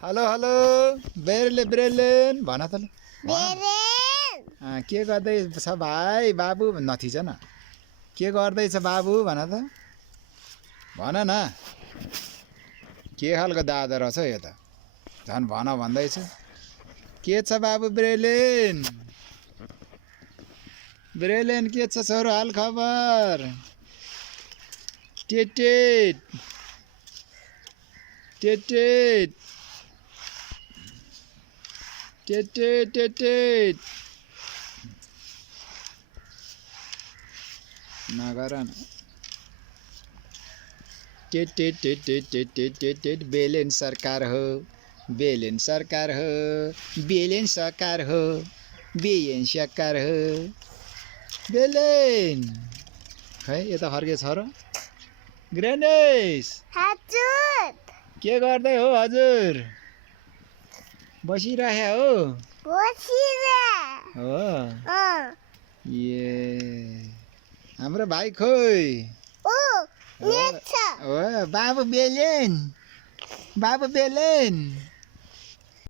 hello hello ब्रेलेन भन त ल के गर्दैछ भाइ बाबु नथिच न के गर्दैछ बाबु भन त भन न के खालको दादा रहेछ यो त झन् भन भन्दैछ के छ बाबु ब्रेलेन के छ छोरो हाल खबर टेटेट टेटेट टेटेट टेटेट नगर न टेटेट टेटेट टेटेट टेटेट बेलेन सरकार हो बेलेन सरकार हो बेलेन सरकार हो बेलेन सरकार हो बेलेन खै यता फर्के छ र ग्रेनेस हजुर के गर्दै हो हजुर बसिरहे हो हो ए हाम्रो भाइ खोइ ओ हो बाबु बेलेन